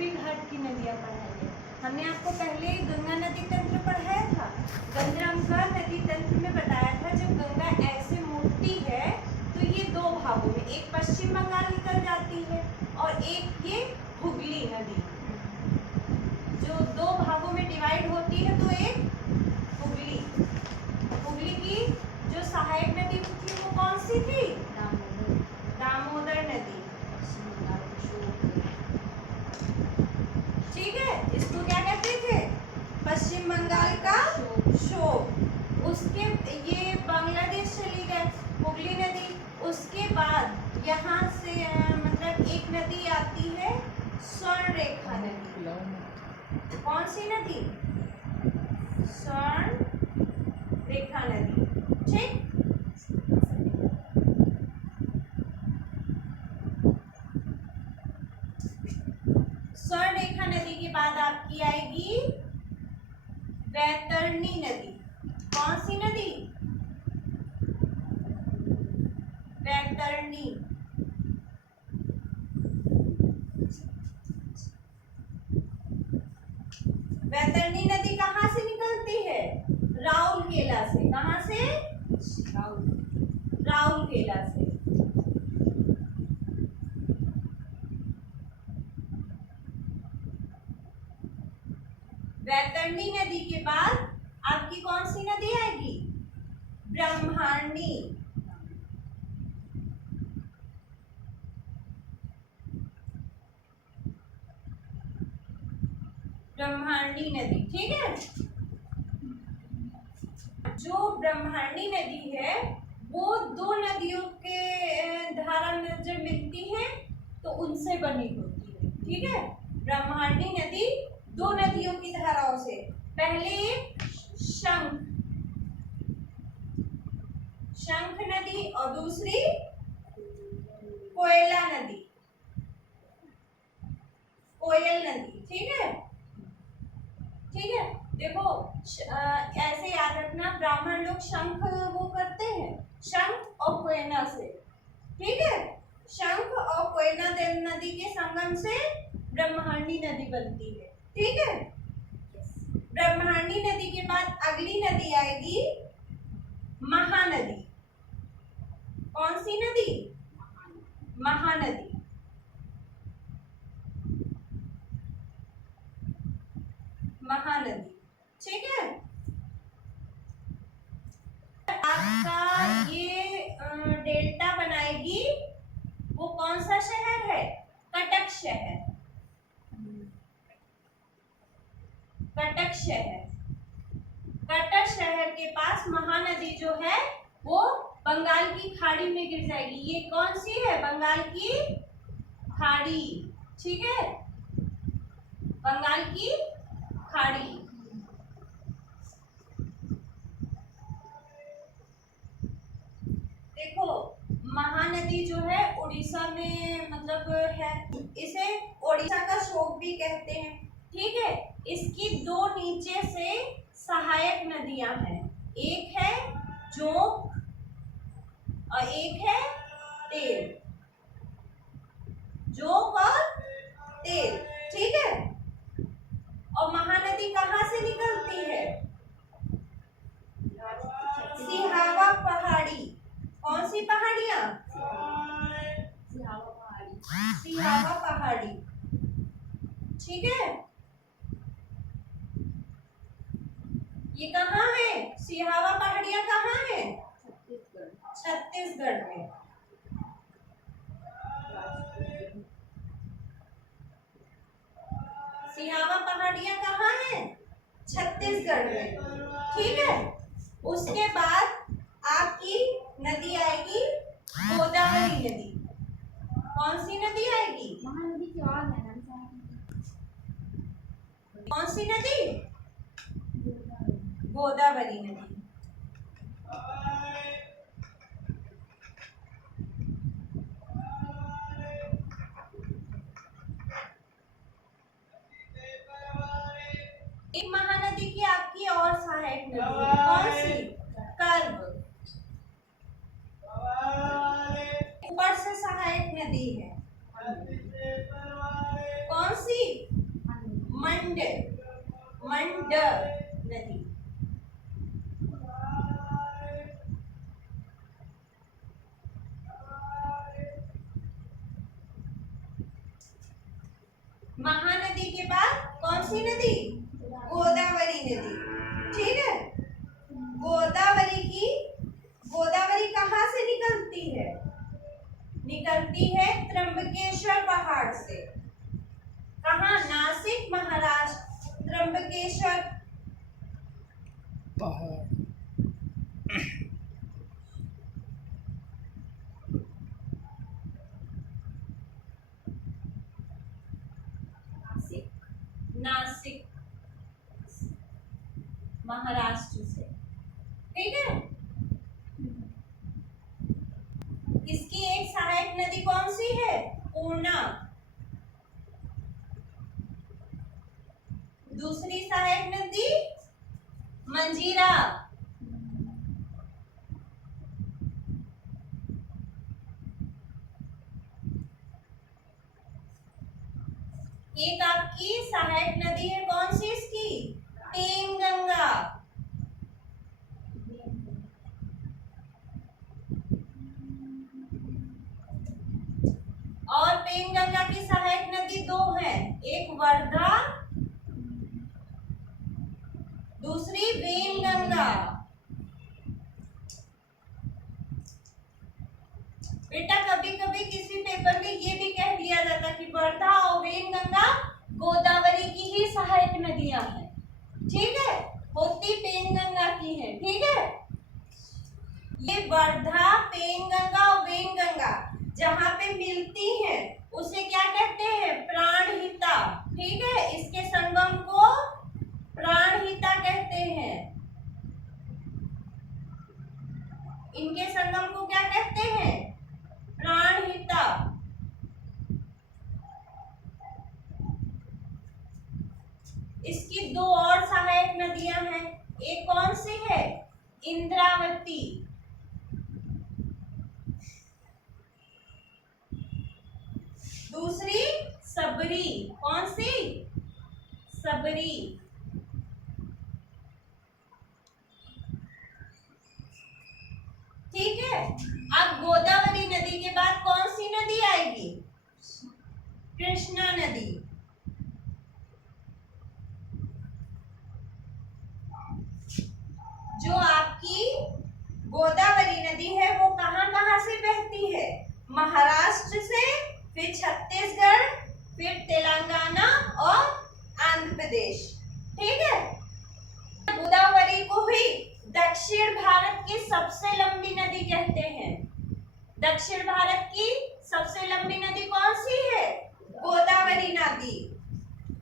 ऊपरी घाट की नदियाँ पढ़ाई है। हमने आपको पहले गंगा नदी तंत्र पढ़ाया था। गंगा नदी तंत्र में बताया था जब गंगा ऐसे मुड़ती है तो ये दो भागों में, एक पश्चिम बंगाल निकल जाती है और एक ये हुगली नदी जो दो भागों में डिवाइड होती है। तो एक हुगली की जो सहायक नदी थी वो कौन सी थी? दामोदर नदी। ठीक है, इसको क्या कहते थे? पश्चिम बंगाल का शोक। उसके ये बांग्लादेश चली गए हुगली नदी। उसके बाद यहाँ से मतलब एक नदी आती है स्वर्ण रेखा नदी। कौन सी नदी? स्वर्ण रेखा नदी। ठीक, स्वर्ण रेखा नदी के बाद आपकी आएगी वैतरणी नदी। कौन सी नदी? वैतरणी। वैतरणी नदी कहाँ से निकलती है? राउरकेला से। कहाँ से? राउरकेला से। वैतरणी नदी के बाद आपकी कौन सी नदी आएगी? ब्रह्मणी। ब्रह्मणी नदी। ठीक है, जो ब्रह्मणी नदी है वो दो नदियों के धारा में जब मिलती है तो उनसे बनी होती है। ठीक है, ब्रह्मणी नदी दो नदियों की धाराओं से, पहले शंख नदी और दूसरी कोयला नदी, कोयल नदी। ठीक है, ठीक है। देखो ऐसे याद रखना, ब्राह्मण लोग शंख वो करते हैं शंख और कोयना से। ठीक है, शंख और कोयना नदी के संगम से ब्रह्मणी नदी बनती है। ठीक है, ब्रह्मणी नदी के बाद अगली नदी आएगी महानदी। कौन सी नदी? महानदी। महानदी। ठीक है, आपका ये डेल्टा बनाएगी वो कौन सा शहर है? कटक शहर। कटक शहर। कटक शहर के पास महानदी जो है वो बंगाल की खाड़ी में गिर जाएगी। ये कौन सी है? बंगाल की खाड़ी। ठीक है, बंगाल की खाड़ी। देखो महानदी जो है उड़ीसा में मतलब है, इसे ओडिशा का शोक भी कहते हैं। ठीक है, इसकी दो नीचे से सहायक नदियां हैं, एक है जोंक और एक है तेल। जोंक और तेल। ठीक है, और महानदी कहाँ से निकलती है? सिहावा पहाड़ी। कौन सी पहाड़ियाँ? सिहावा पहाड़ी। ठीक है, ये कहाँ है? सिहावा पहाड़ियाँ कहाँ है? छत्तीसगढ़ में। सिहावा पहाड़ियाँ कहाँ है? छत्तीसगढ़ में। ठीक है, उसके बाद आपकी नदी आएगी गोदावरी नदी। कौन सी नदी आएगी? महानदी की और है ना? कौन सी नदी? गोदावरी नदी। एक महानदी की आपकी और सहायक नदी कौन सी? कर्ब। ऊपर से सहायक नदी है कौन सी? मंड नदी। महानदी के बाद कौन सी नदी? गोदावरी नदी। ठीक है, गोदावरी कहाँ से निकलती है? निकलती है त्र्यंबकेश्वर पहाड़ से। कहाँ? नासिक, महाराष्ट्र। त्र्यंबकेश्वर पहाड़। नासिक महाराष्ट्र से। ठीक है, इसकी एक सहायक नदी कौन सी है? पूर्णा। दूसरी सहायक नदी मंजीरा। एक आपकी सहायक नदी है कौन सी इसकी? पेंगंगा। और पेंगंगा की सहायक नदी दो है, एक वर्धा, दूसरी वेनगंगा। बेटा कभी कभी किसी पेपर में ये भी कह दिया जाता कि वर्धा और वेनगंगा गोदावरी की ही सहायक नदियां हैं। ठीक है, होती पेनगंगा की है। ठीक है, ये वर्धा, पेनगंगा और वेनगंगा जहां पे मिलती हैं उसे क्या कहते हैं? प्राणहिता। ठीक है, इसके संगम को प्राणहिता कहते हैं। इनके संगम को क्या कहते हैं? प्राणहिता। इसकी दो और सहायक नदियां हैं, एक कौन सी है? इंद्रावती। दूसरी सबरी। कौन सी? सबरी। ठीक है, अब गोदावरी नदी के बाद कौन सी नदी आएगी? कृष्णा नदी। जो आपकी गोदावरी नदी है वो कहां कहां से बहती है? महाराष्ट्र से, फिर छत्तीसगढ़, फिर तेलंगाना और आंध्र प्रदेश। ठीक है, गोदावरी को ही दक्षिण भारत की सबसे लंबी नदी कहते हैं। दक्षिण भारत की सबसे लंबी नदी कौन सी है? गोदावरी नदी।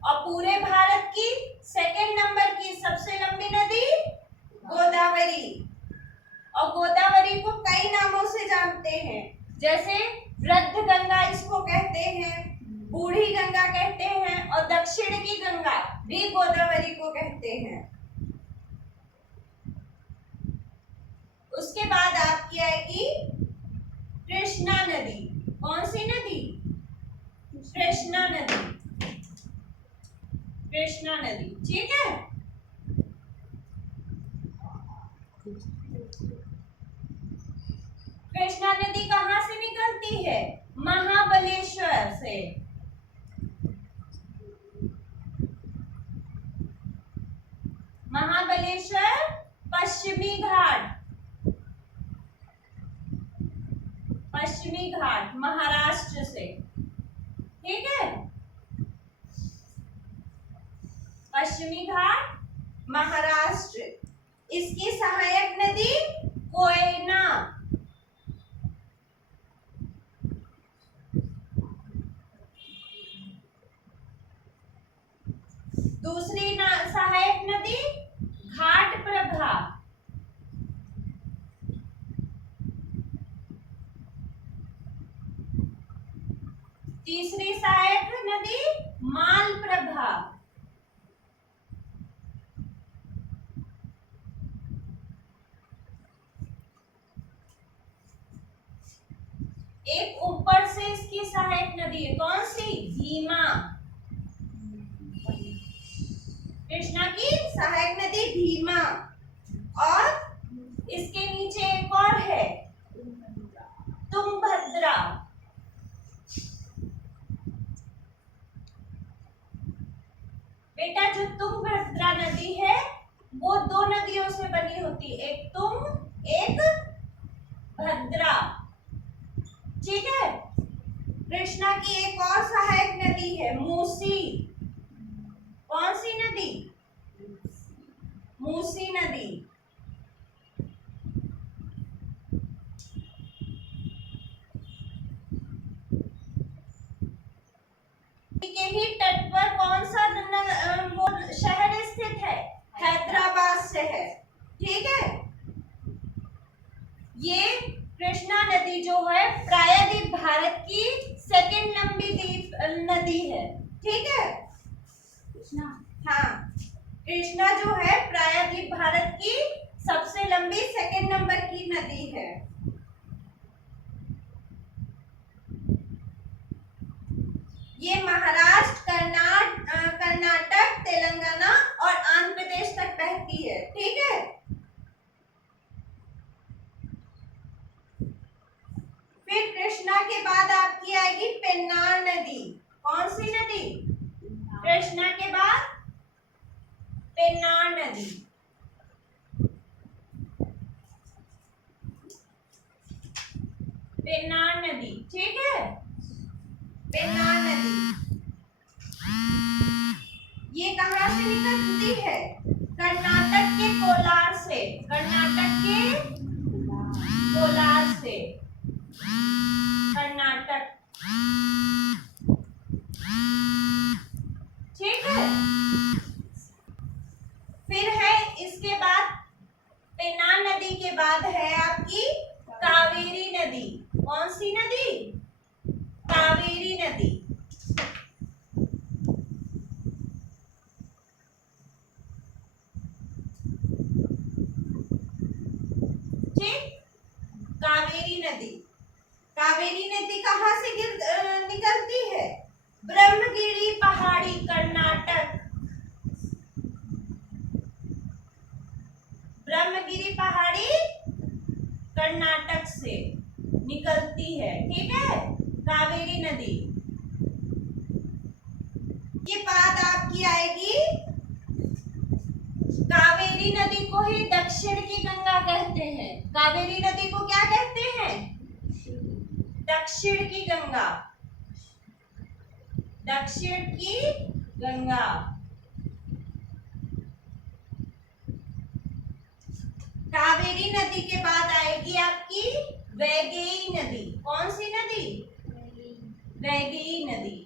और पूरे भारत की सेकंड नंबर की सबसे लंबी नदी गोदावरी। और गोदावरी को कई नामों से जानते हैं, जैसे वृद्ध गंगा इसको कहते हैं, बूढ़ी गंगा कहते हैं, और दक्षिण की गंगा भी गोदावरी को कहते हैं। उसके बाद आपकी आएगी कृष्णा नदी। कौन सी नदी? कृष्णा नदी। कृष्णा नदी। ठीक है, कृष्णा नदी कहां से निकलती है? महाबलेश्वर से। महाबलेश्वर पश्चिमी घाट। पश्चिमी घाट महाराष्ट्र से। ठीक है, पश्चिमी घाट महाराष्ट्र। इसकी सहायक नदी कोयना। दूसरी सहायक नदी घाटप्रभा। तीसरी सहायक नदी मालप्रभा। एक ऊपर से इसकी सहायक नदी है, कौन सी? भीमा। सहायक नदी भीमा, और इसके नीचे एक और है तुंगभद्रा। बेटा जो तुंगभद्रा नदी है वो दो नदियों से बनी होती है, एक तुंग एक भद्रा, ठीक है। कृष्णा की एक और सहायक नदी है मूसी। कौन सी नदी? मूसी नदी। के ही तट पर कौन सा वो शहर स्थित है? हैदराबाद शहर, ठीक है। ये कृष्णा नदी जो है प्रायद्वीप भारत की सेकंड लंबी द्वीप नदी है, ठीक है। हाँ, कृष्णा जो है प्रायद्वीप भारत की सबसे लंबी सेकंड नंबर की नदी है। ये महाराष्ट्र, कर्नाटक, तेलंगाना और आंध्र प्रदेश तक बहती है, ठीक है। फिर कृष्णा के बाद आपकी आएगी पेन्नार नदी। कौन सी नदी? कृष्णा के बाद पेन्नार नदी। पेन्नार नदी, ठीक है। पेन्नार नदी ये कहां से निकलती है? कर्नाटक के कोलार से। कर्नाटक के कोलार से, कर्नाटक, ठीक है। फिर है इसके बाद पेन्नार नदी के बाद है आपकी कावेरी नदी। कौन सी नदी? कावेरी नदी। ठीक, कावेरी नदी। कावेरी नदी कहां से निकलती है? ब्रह्मगिरी पहाड़ी, कर्नाटक। ब्रह्मगिरी पहाड़ी कर्नाटक से निकलती है, ठीक है, कावेरी नदी। के बाद आपकी आएगी कावेरी नदी को ही दक्षिण की गंगा कहते हैं। कावेरी नदी को क्या कहते हैं? दक्षिण की गंगा। दक्षिण की गंगा। कावेरी नदी के बाद आएगी आपकी वैगई नदी। कौन सी नदी? वैगई नदी।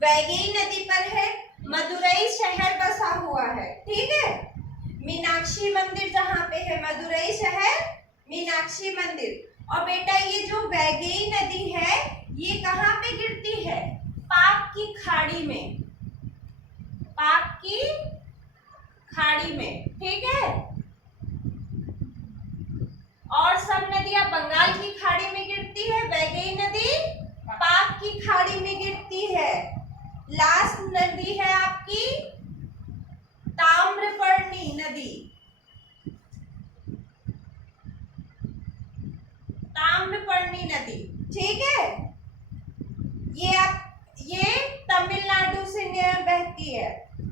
वैगई नदी पर है मदुरई शहर बसा हुआ है, ठीक है। मीनाक्षी मंदिर जहां पे है, मदुरई शहर, मीनाक्षी मंदिर। और बेटा ये जो वैगई नदी है ये कहां पे गिरती है? पाक की खाड़ी में। पाक की खाड़ी में, ठीक है। और सब नदियां बंगाल की खाड़ी में गिरती है, वैगई नदी पाक की खाड़ी में गिरती है। लास्ट नदी है आपकी ताम्रपर्णी नदी। ताम्रपर्णी नदी, ठीक है। ये तमिलनाडु से बहती है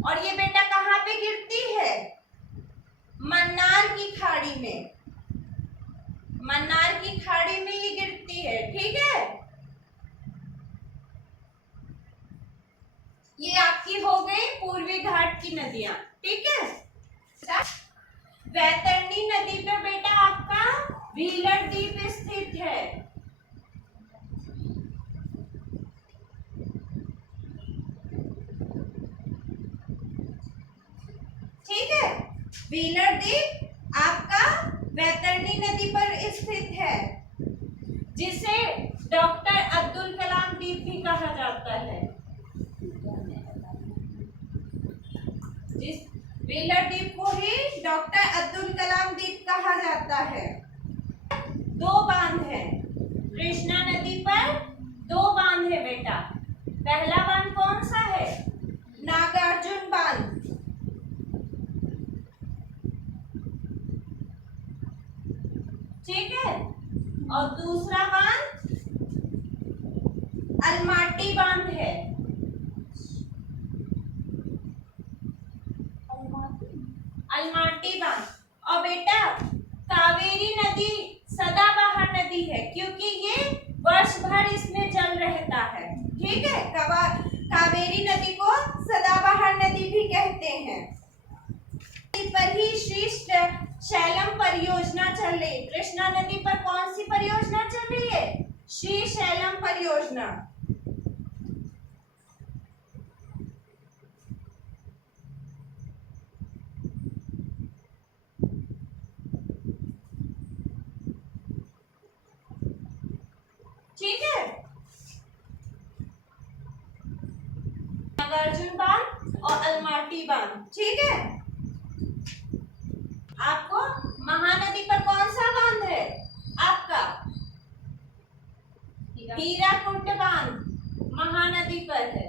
और ये बेटा कहां पे गिरती है? मन्नार की खाड़ी में। मन्नार की खाड़ी में ये गिरती है, ठीक है। ये आपकी हो गई पूर्वी घाट की नदियां, ठीक है। वैतरणी नदी पे बेटा आपका व्हीलर द्वीप स्थित है। ठीक है, व्हीलर द्वीप आपका वैतरणी नदी पर स्थित है, जिसे डॉक्टर अब्दुल कलाम द्वीप भी कहा जाता है। जिस व्हीलर द्वीप को ही डॉक्टर अब्दुल कलाम द्वीप कहा जाता है। दो बांध है कृष्णा नदी पर, दो बांध है बेटा। पहला बांध कौन सा है? नागार्जुन बांध। ठीक है, और दूसरा बांध अलमाटी बांध है। अलमाटी बांध। और बेटा कावेरी नदी सदाबहार नदी है क्योंकि ये वर्ष भर इसमें जल रहता है। ठीक है, कावेरी नदी को सदाबहार नदी भी कहते हैं। पर ही श्री शैलम परियोजना चल रही। कृष्णा नदी पर कौन सी परियोजना चल रही है? श्री शैलम परियोजना। ठीक है, नागार्जुन बांध और अलमाटी बांध। ठीक है, आपको महानदी पर कौन सा बांध है? आपका हीराकुंड बांध महानदी पर है।